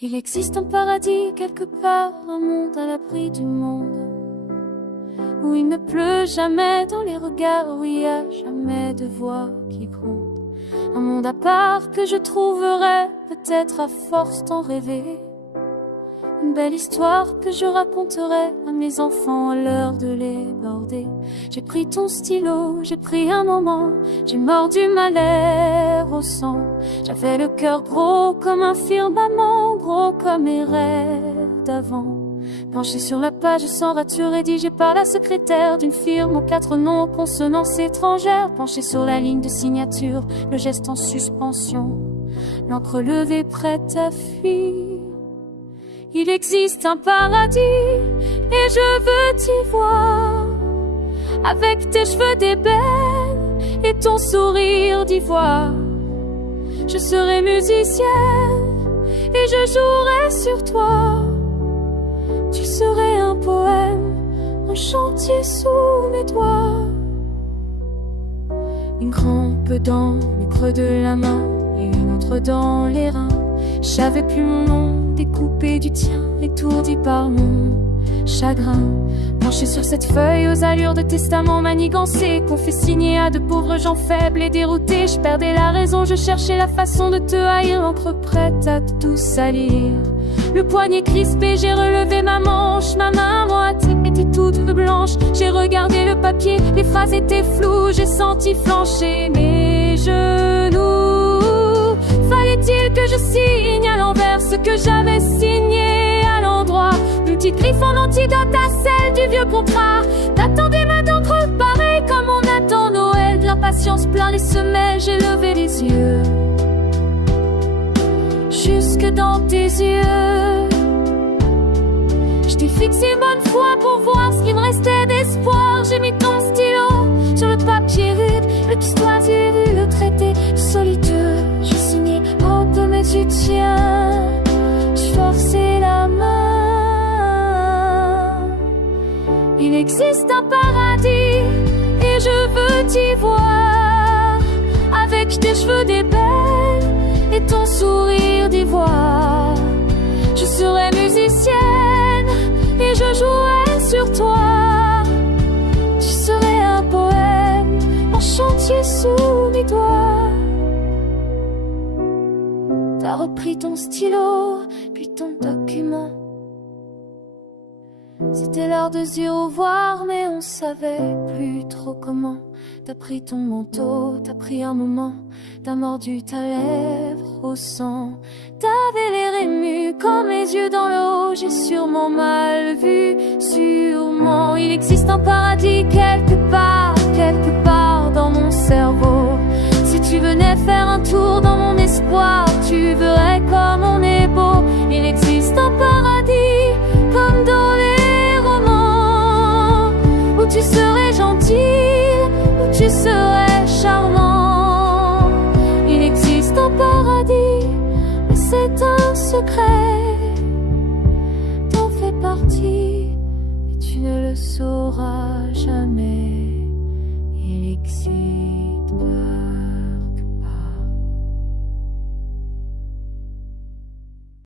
Il existe un paradis quelque part, un monde à l'abri du monde, où il ne pleut jamais dans les regards, où il n'y a jamais de voix qui gronde. Un monde à part que je trouverai peut-être à force d'en rêver. Une belle histoire que je raconterai à mes enfants à l'heure de les border. J'ai pris ton stylo, j'ai pris un moment, j'ai mordu ma lèvre au sang. J'avais le cœur gros comme un firmament, gros comme mes rêves d'avant. Penché sur la page sans rature, rédigée par la secrétaire d'une firme aux 4 noms aux consonances étrangères. Penché sur la ligne de signature, le geste en suspension, l'encre levée prête à fuir. Il existe un paradis et je veux t'y voir, avec tes cheveux d'ébène et ton sourire d'ivoire. Je serai musicienne et je jouerai sur toi. Tu serais un poème, un chantier sous mes doigts. Une crampe dans le creux de la main et une autre dans les reins. J'avais plus mon nom, découpé du tien, étourdi par mon chagrin. Penché sur cette feuille aux allures de testament manigancé, qu'on fait signer à de pauvres gens faibles et déroutés. Je perdais la raison, je cherchais la façon de te haïr, l'encre prête à tout salir. Le poignet crispé, j'ai relevé ma manche, ma main moite était toute blanche. J'ai regardé le papier, les phrases étaient floues, j'ai senti flancher mes genoux. Fallait-il que je signe à l'envers ce que j'avais signé à l'endroit? Une petite griffe en antidote à celle du vieux contrat. T'attendais ma d'encre pareil comme on attend Noël. De l'impatience plein les semelles, j'ai levé les yeux jusque dans tes yeux. Je t'ai fixé une bonne fois pour voir ce qui me restait d'espoir. J'ai mis ton stylo sur le papier rude, le pistolet, j'ai vu le traité solitude. J'ai signé au peu mais tu tiens, je forçais la main. Il existe un paradis et je veux t'y voir, avec tes cheveux d'ébène et ton sourire d'ivoire. Je serai musicienne et je jouerai sur toi. Tu serais un poème, un chantier sous mes doigts. T'as repris ton stylo, puis ton document. C'était l'heure de se dire au revoir, mais on savait plus trop comment. T'as pris ton manteau, t'as pris un moment, t'as mordu ta lèvre au sang. T'avais l'air ému comme les yeux dans l'eau, j'ai sûrement mal vu, sûrement. Il existe un paradis quelque part dans mon cerveau. Si tu venais faire un tour dans mon espoir, tu verrais comme on est beau. Il existe un paradis comme dans les romans, où tu serais gentil, où tu serais charmant. Il existe un paradis, mais c'est un secret. T'en fais partie, mais tu ne le sauras jamais. Il existe.